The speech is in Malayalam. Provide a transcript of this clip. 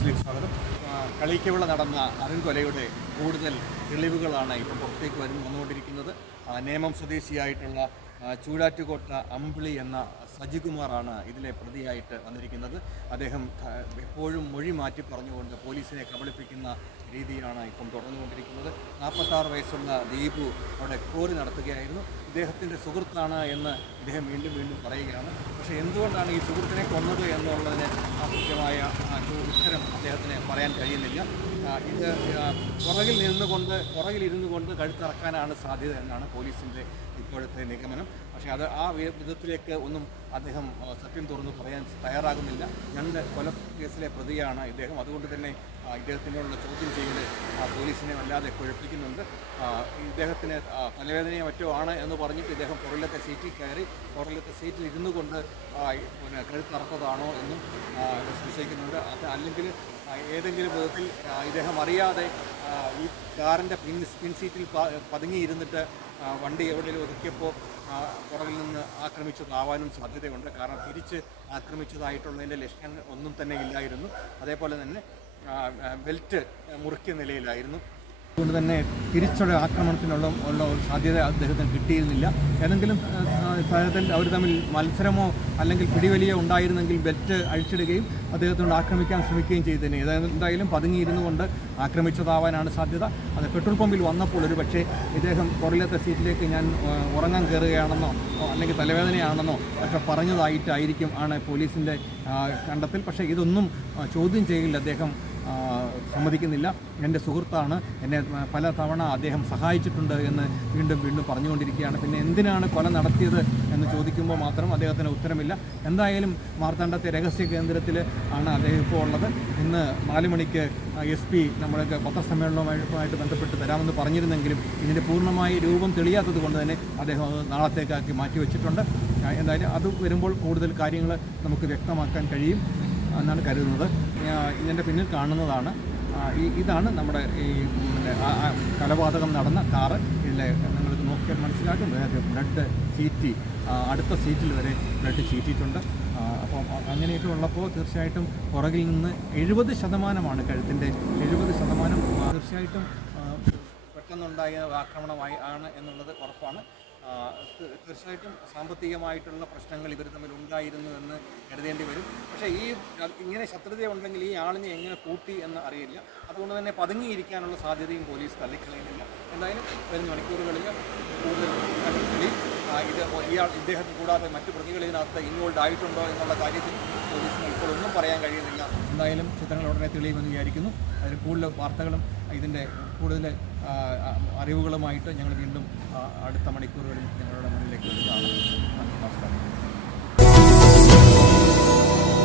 ന്യൂസിലേക്ക് സ്വാഗതം. കളിക്കവിള നടന്ന അരുൺ കൊലയുടെ കൂടുതൽ തെളിവുകളാണ് ഇപ്പോൾ പുറത്തേക്ക് വരും വന്നുകൊണ്ടിരിക്കുന്നത്. നേമം സ്വദേശിയായിട്ടുള്ള ചൂടാറ്റുകോട്ട അമ്പിളി എന്ന സജികുമാറാണ് ഇതിലെ പ്രതിയായിട്ട് വന്നിരിക്കുന്നത്. അദ്ദേഹം എപ്പോഴും മൊഴി മാറ്റി പറഞ്ഞുകൊണ്ട് പോലീസിനെ കബളിപ്പിക്കുന്ന രീതിയിലാണ് ഇപ്പം തുടർന്നുകൊണ്ടിരിക്കുന്നത്. നാൽപ്പത്താറ് വയസ്സുള്ള ദീപു അവിടെ കോരി നടത്തുകയായിരുന്നു. ഇദ്ദേഹത്തിന്റെ സുഹൃത്താണ് എന്ന് ഇദ്ദേഹം വീണ്ടും വീണ്ടും പറയുകയാണ്. പക്ഷേ എന്തുകൊണ്ടാണ് ഈ സുഹൃത്തിനെ കൊന്നത് എന്നുള്ളതിന് കൃത്യമായ ഉത്തരം അദ്ദേഹത്തിന് പറയാൻ കഴിയുന്നില്ല. ഇത് പുറകിൽ നിന്നുകൊണ്ട് പുറകിലിരുന്നു കൊണ്ട് കഴുത്തിറക്കാനാണ് സാധ്യത എന്നാണ് പോലീസിന്റെ ഇപ്പോഴത്തെ നിഗമനം. പക്ഷേ അത് ആ വിധത്തിലേക്ക് ഒന്നും അദ്ദേഹം സത്യം തുറന്നു പറയാൻ തയ്യാറാകുന്നില്ല. രണ്ട് കൊല കേസിലെ പ്രതിയാണ് ഇദ്ദേഹം. അതുകൊണ്ട് തന്നെ ഇദ്ദേഹത്തിനോടുള്ള ചോദ്യം ചെയ്യൽ പോലീസിനെ വല്ലാതെ കുഴപ്പിക്കുന്നുണ്ട്. ഇദ്ദേഹത്തിന് തലവേദനയോ മറ്റോ ആണ് എന്ന് പറഞ്ഞിട്ട് ഇദ്ദേഹം പുറകിലത്തെ സീറ്റിൽ കയറി പുറകിലത്തെ സീറ്റിൽ ഇരുന്നു കൊണ്ട് പിന്നെ കഴുത്ത് നടത്തതാണോ എന്നും സംശയിക്കുന്നുണ്ട്. അത് അല്ലെങ്കിൽ ഏതെങ്കിലും വിധത്തിൽ ഇദ്ദേഹം അറിയാതെ ഈ കാറിന്റെ പിൻ പിൻ സീറ്റിൽ പതുങ്ങിയിരുന്നിട്ട് വണ്ടി എവിടെയെങ്കിലും ഒതുക്കിയപ്പോൾ പുറകിൽ നിന്ന് ആക്രമിച്ചതാവാനും സാധ്യതയുണ്ട്. കാരണം തിരിച്ച് ആക്രമിച്ചതായിട്ടുള്ളതിന്റെ ലക്ഷണങ്ങൾ ഒന്നും തന്നെ ഇല്ലായിരുന്നു. അതേപോലെ തന്നെ ബെൽറ്റ് മുറുക്കിയ നിലയിലായിരുന്നു. അതുകൊണ്ട് തന്നെ തിരിച്ചുള്ള ആക്രമണത്തിനുള്ള ഉള്ള സാധ്യത അദ്ദേഹത്തിന് കിട്ടിയിരുന്നില്ല. ഏതെങ്കിലും തരത്തിൽ അവർ തമ്മിൽ മത്സരമോ അല്ലെങ്കിൽ പിടിവലിയോ ഉണ്ടായിരുന്നെങ്കിൽ ബെറ്റ് അഴിച്ചിടുകയും അദ്ദേഹത്തോട് ആക്രമിക്കാൻ ശ്രമിക്കുകയും ചെയ്തേനെ എന്തായാലും പതുങ്ങിയിരുന്നു കൊണ്ട് ആക്രമിച്ചതാവാനാണ് സാധ്യത. അത് പെട്രോൾ പമ്പിൽ വന്നപ്പോൾ ഒരു പക്ഷേ ഇദ്ദേഹം പുറകിലത്തെ സീറ്റിലേക്ക് ഞാൻ ഉറങ്ങാൻ കയറുകയാണെന്നോ അല്ലെങ്കിൽ തലവേദനയാണെന്നോ ഒക്കെ പറഞ്ഞതായിട്ടായിരിക്കും ആണ് പോലീസിന്റെ കണ്ടെത്തൽ. പക്ഷേ ഇതൊന്നും ചോദ്യം ചെയ്യില്ല അദ്ദേഹം സമ്മതിക്കുന്നില്ല. എന്റെ സുഹൃത്താണ് എന്നെ പല തവണ അദ്ദേഹം സഹായിച്ചിട്ടുണ്ട് എന്ന് വീണ്ടും വീണ്ടും പറഞ്ഞുകൊണ്ടിരിക്കുകയാണ്. പിന്നെ എന്തിനാണ് കൊല നടത്തിയത് എന്ന് ചോദിക്കുമ്പോൾ മാത്രം അദ്ദേഹത്തിന് ഉത്തരമില്ല. എന്തായാലും മാർത്താണ്ഡത്തെ രഹസ്യ കേന്ദ്രത്തിൽ ആണ് അദ്ദേഹം ഇപ്പോൾ ഉള്ളത്. ഇന്ന് നാല് മണിക്ക് എസ് പി നമ്മൾക്ക് പത്രസമ്മേളനവുമായിട്ട് ബന്ധപ്പെട്ട് തരാമെന്ന് പറഞ്ഞിരുന്നെങ്കിലും ഇതിന്റെ പൂർണമായി രൂപം തെളിയാത്തത് കൊണ്ട് തന്നെ അദ്ദേഹം അത് നാളത്തേക്കാക്കി മാറ്റിവെച്ചിട്ടുണ്ട്. എന്തായാലും അത് വരുമ്പോൾ കൂടുതൽ കാര്യങ്ങൾ നമുക്ക് വ്യക്തമാക്കാൻ കഴിയും. എന്നാണ് കരുതുന്നത്. ഇതിന്റെ പിന്നിൽ കാണുന്നതാണ് ഈ ഇതാണ് നമ്മുടെ ഈ പിന്നെ കൊലപാതകം നടന്ന കാറ്. ഇതിലെ നിങ്ങൾക്ക് നോക്കിയാൽ മനസ്സിലാക്കും. ബ്ലഡ് ചീറ്റി അടുത്ത സീറ്റിൽ വരെ ബ്ലഡ് ചീറ്റിയിട്ടുണ്ട്. അപ്പോൾ അങ്ങനെയൊക്കെ ഉള്ളപ്പോൾ തീർച്ചയായിട്ടും പുറകിൽ നിന്ന് എഴുപത് ശതമാനമാണ് കഴുത്തിന്റെ എഴുപത് ശതമാനം തീർച്ചയായിട്ടും പെട്ടെന്നുണ്ടായ ആക്രമണമായി ആണ് എന്നുള്ളത് ഉറപ്പാണ്. തീർച്ചയായിട്ടും സാമ്പത്തികമായിട്ടുള്ള പ്രശ്നങ്ങൾ ഇവർ തമ്മിൽ ഉണ്ടായിരുന്നു എന്ന് കരുതേണ്ടി വരും. പക്ഷേ ഈ ഇങ്ങനെ ശത്രുത ഉണ്ടെങ്കിൽ ഈ ആളിനെ എങ്ങനെ കൂട്ടി എന്ന് അറിയില്ല. അതുകൊണ്ട് തന്നെ പതുങ്ങിയിരിക്കാനുള്ള സാധ്യതയും പോലീസ് തള്ളിക്കളയുന്നില്ല. എന്തായാലും വരുന്ന മണിക്കൂറുകളിൽ കൂടുതൽ ഇത് ഇയാൾ ഇദ്ദേഹത്തെ കൂടാതെ മറ്റു പ്രതികൾ ഇതിനകത്ത് ഇൻവോൾവ് ആയിട്ടുണ്ടോ എന്നുള്ള കാര്യത്തിൽ പോലീസിന് ഇപ്പോൾ ഒന്നും പറയാൻ കഴിയുന്നില്ല. എന്തായാലും ചിത്രങ്ങൾ ഉടനെ തെളിയുമെന്ന് വിചാരിക്കുന്നു. അതിൽ കൂടുതൽ വാർത്തകളും ഇതിന്റെ കൂടുതൽ അറിവുകളുമായിട്ട് ഞങ്ങൾ വീണ്ടും അടുത്ത മണിക്കൂറുകളിൽ നിങ്ങളുടെ മുന്നിലേക്ക് വരുന്നതാണ് നന്ദി നമസ്കാരം.